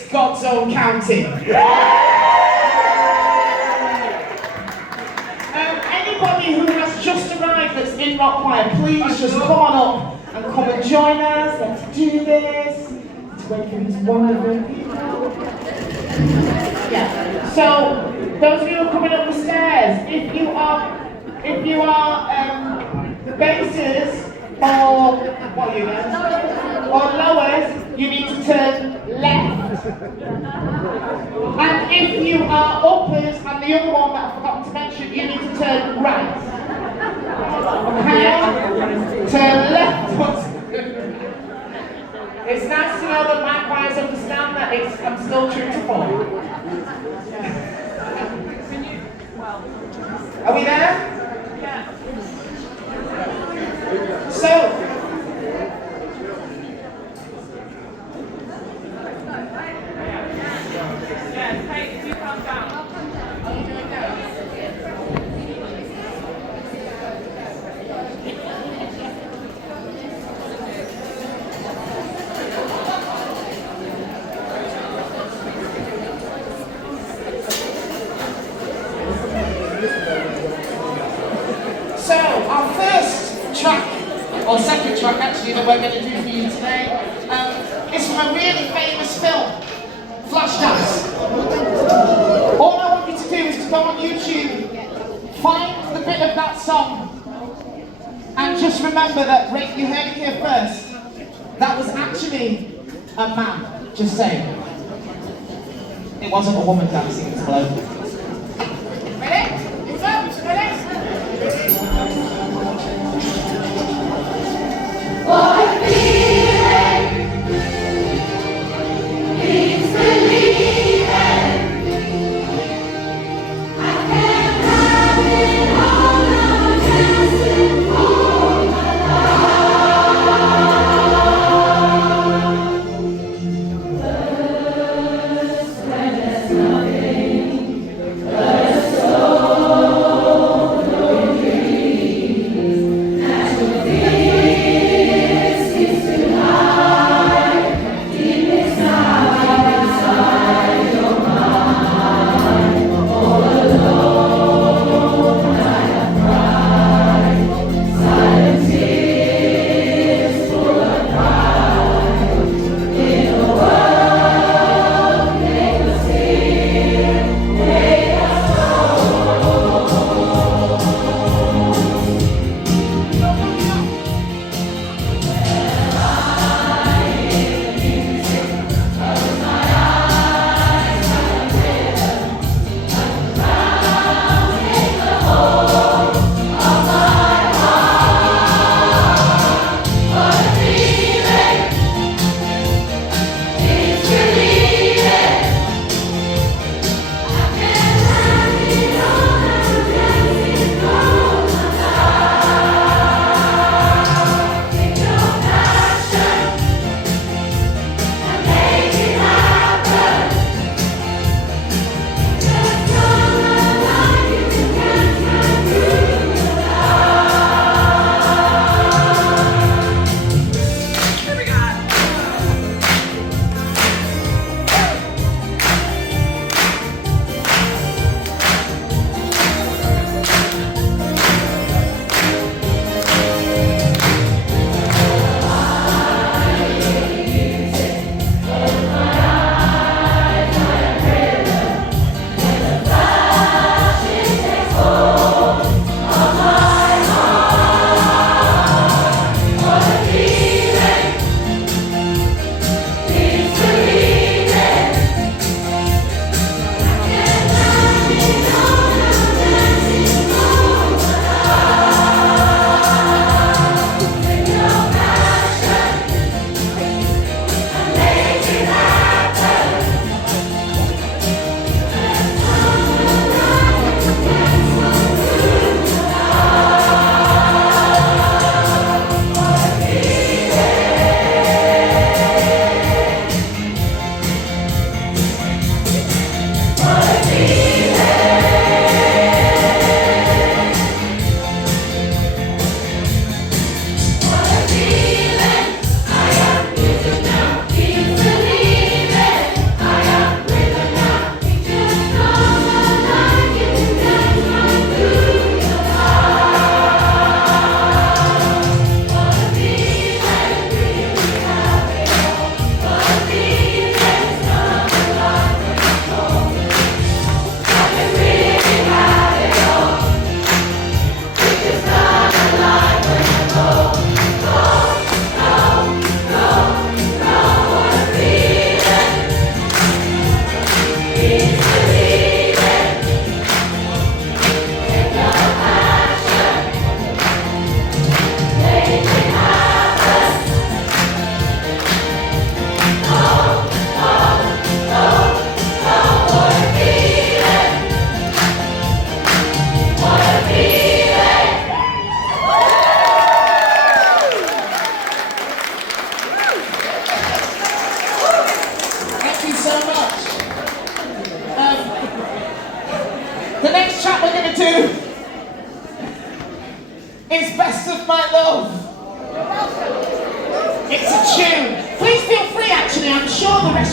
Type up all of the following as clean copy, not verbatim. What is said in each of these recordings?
it's God's own county. Anybody who has just arrived that's in Rock Choir, please just come on up and come and join us. Let's do this. Let's wait for these wonderful people. Yeah. So, those of you who are coming up the stairs, if you are basses or what are you guys? Or lowers, you need to turn left. And if you are uppers and the other one that I forgot to mention, you need to turn right. Okay? Turn left. It's nice to know that my choirs understand that I'm still true to form. Are we there? Yeah. So, our first track, or second track actually, that we're going to do for you today, is from a really famous film, Flashdance. All I want you to do is to go on YouTube, find the bit of that song, and just remember that, Rick, you heard it here first, that was actually a man, just saying. It wasn't a woman dancing, it's a bloke. Ready? It's up, ready? What feeling means believing. I can't have it all, I'm dancing for my love. First, when there's nothing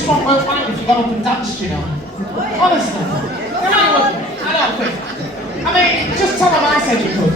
one won't mind if you got up and danced, you know. Honestly. They really wouldn't. I don't think. I mean, just tell them I said you could.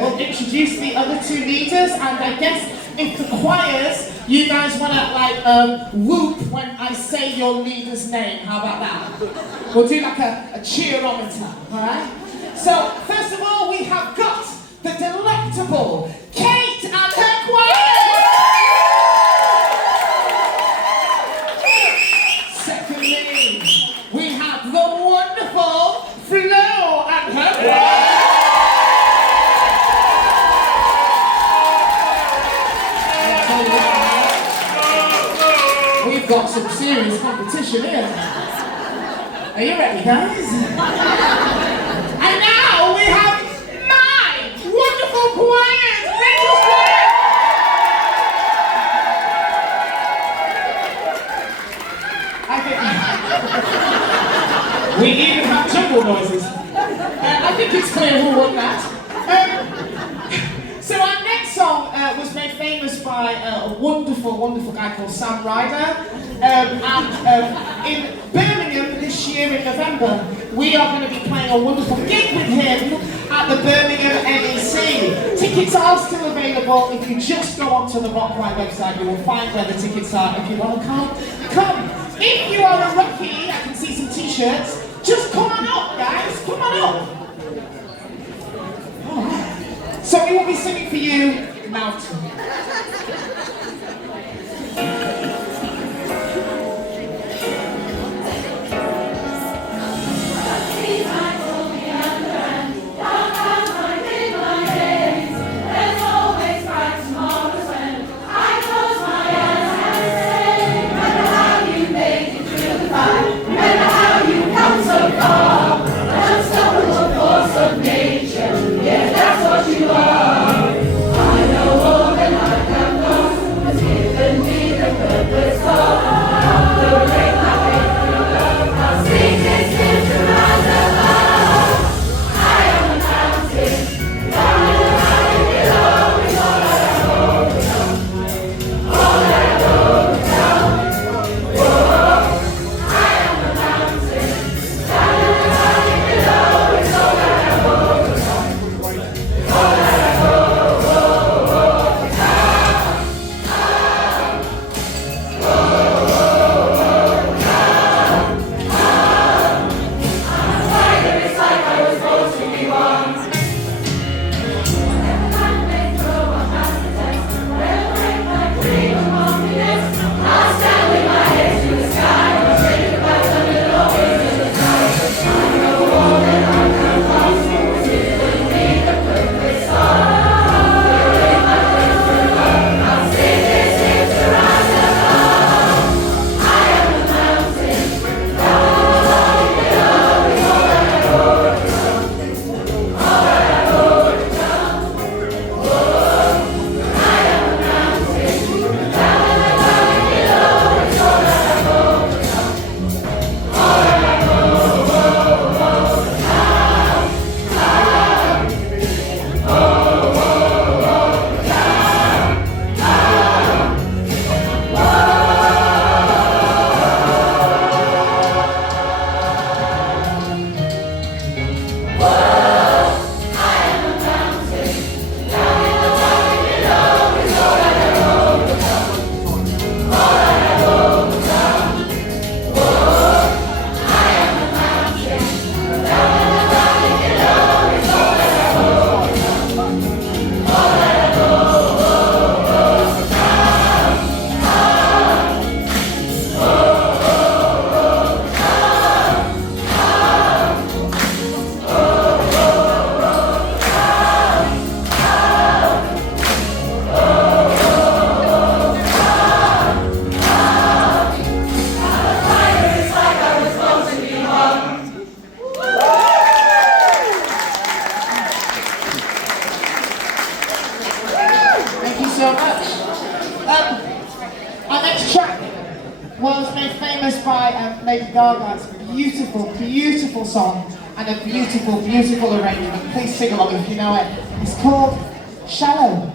We'll introduce the other two leaders, and I guess if the choirs, you guys want to like whoop when I say your leader's name. How about that? We'll do like a cheerometer, alright? So, first of all, we have got the delectable Kate and her choir! Secondly, we have the wonderful Flo and her choir! We've got some serious competition here. Are you ready, guys? And now we have my wonderful choirs, Rachel's choir! We even have jungle noises. I think it's clear who won that. So our next song by a wonderful, wonderful guy called Sam Ryder. In Birmingham this year in November, we are going to be playing a wonderful gig with him at the Birmingham NEC. Tickets are still available. If you just go onto the Rockline website, you will find where the tickets are. If you want to come, come. If you are a Rocky, I can see some t-shirts. Just come on up, guys. Come on up. All right. So we will be singing for you, Mountain. So much. Our next track was made famous by Lady Gaga. It's a beautiful, beautiful song and a beautiful, beautiful arrangement. Please sing along if you know it. It's called Shallow.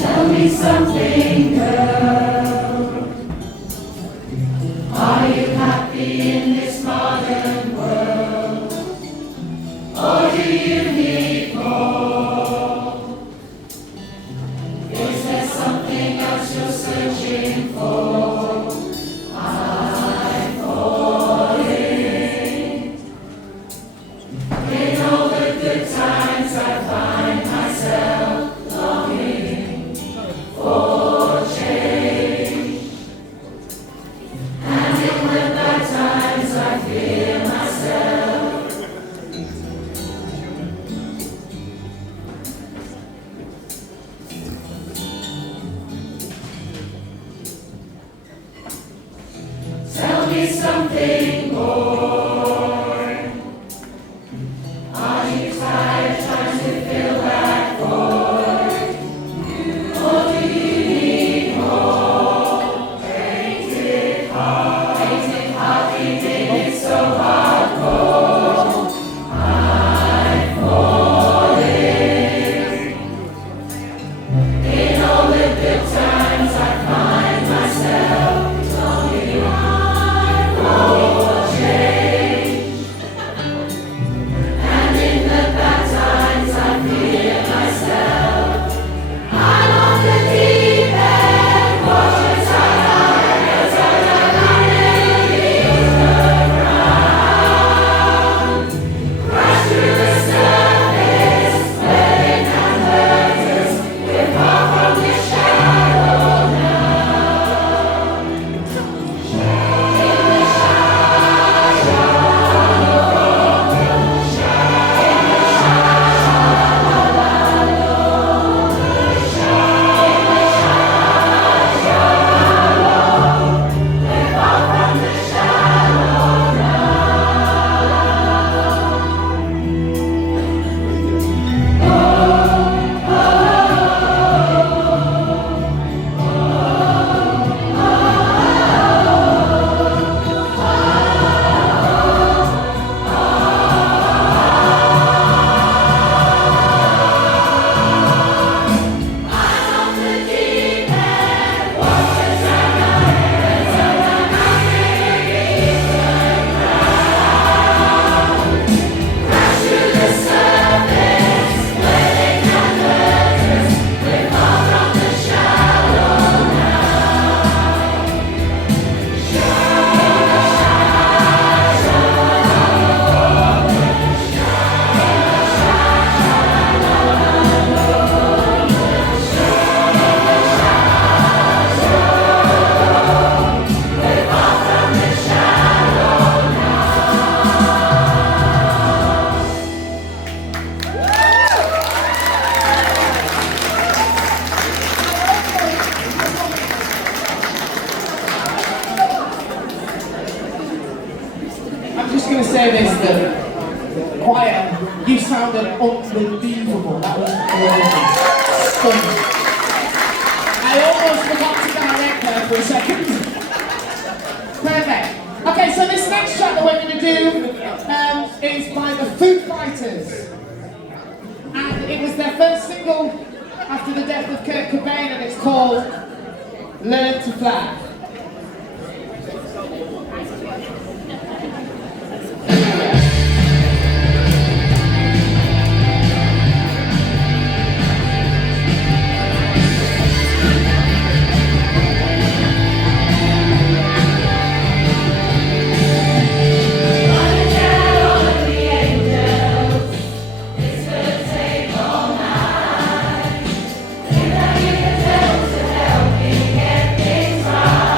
Tell me something, girl. Are you happy in this modern world? Or do you need more? Is there something else you're searching for? I'm falling. In all the good times I find myself longing for change, and in the bad times I fear myself. going to say this, that choir, you sounded unbelievable. That was amazing. Stunning. I almost forgot to direct there for a second. Perfect. Okay, so this next track that we're going to do is by the Foo Fighters. And it was their first single after the death of Kurt Cobain, and it's called Learn to Fly. Right.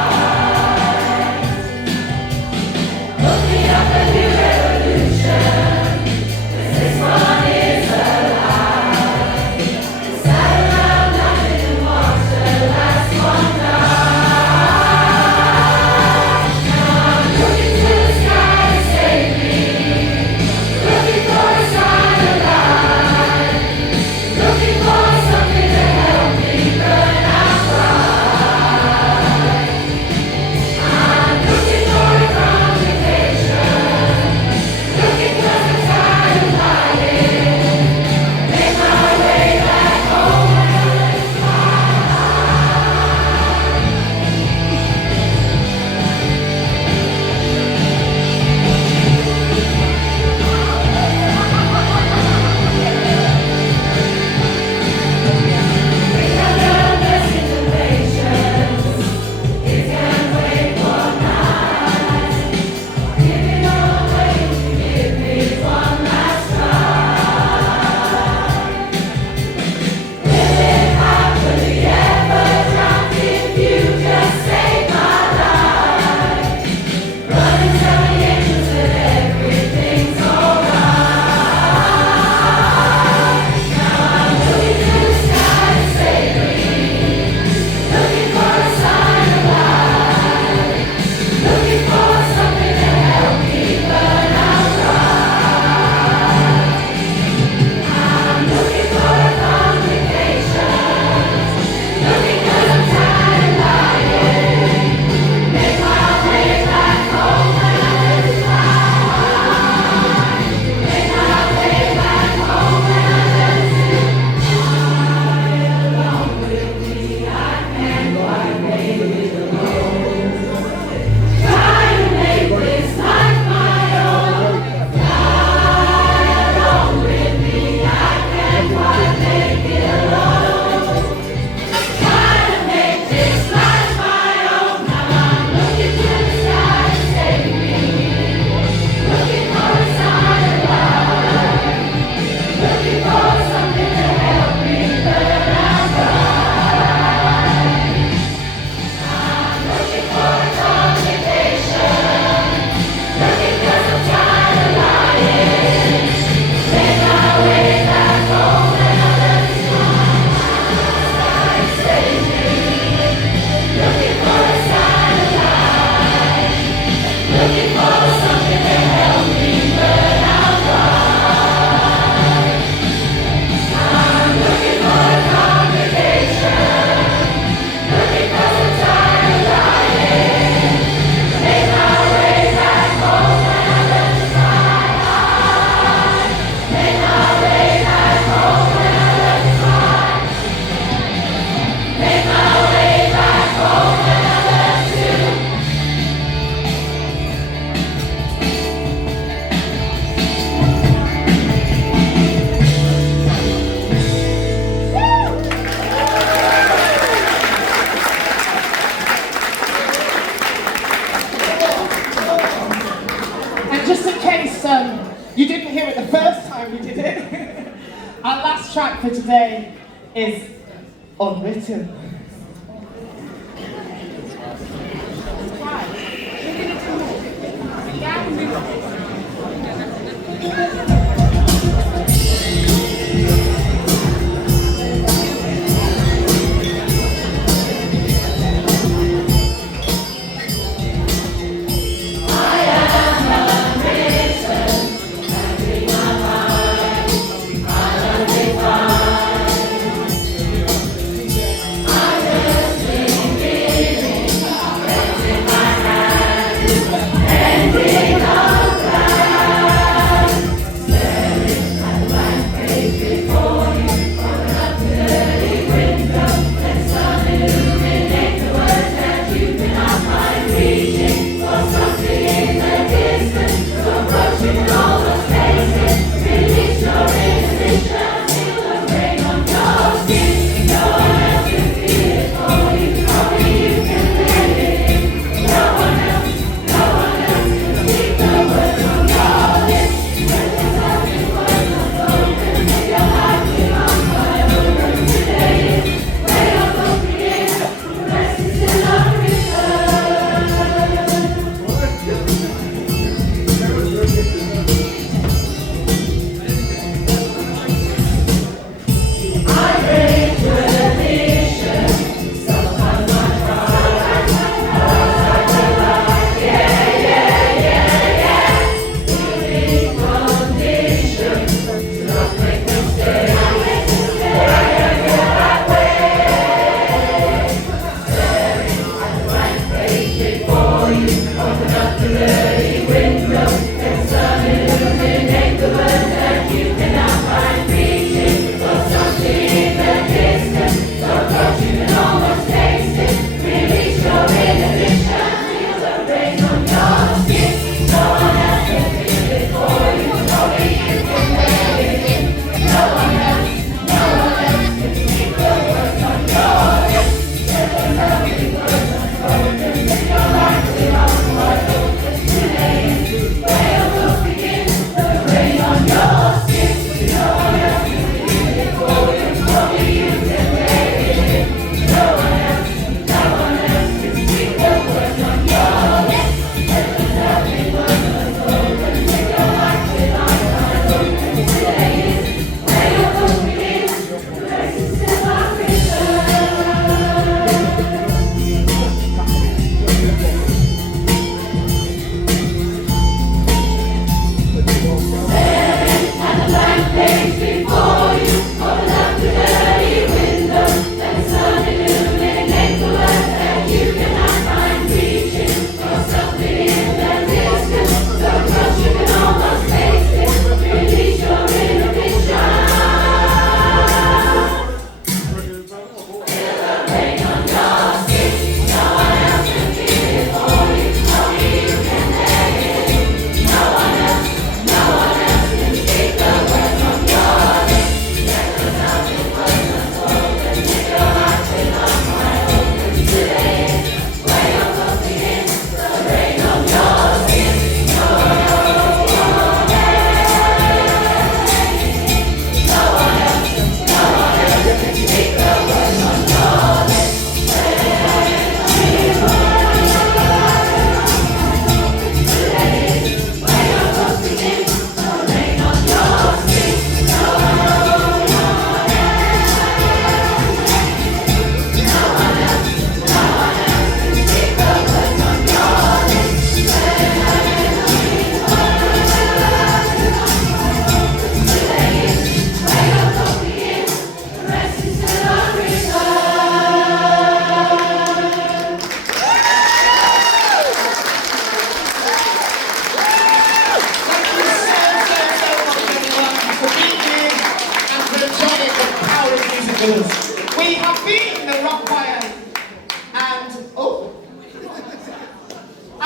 You didn't hear it the first time we did it. Our last track for today is Unwritten.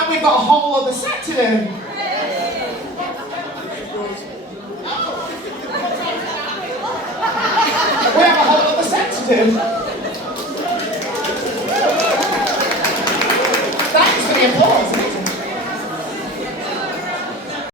And we've got a whole other set to do. We have a whole other set to do.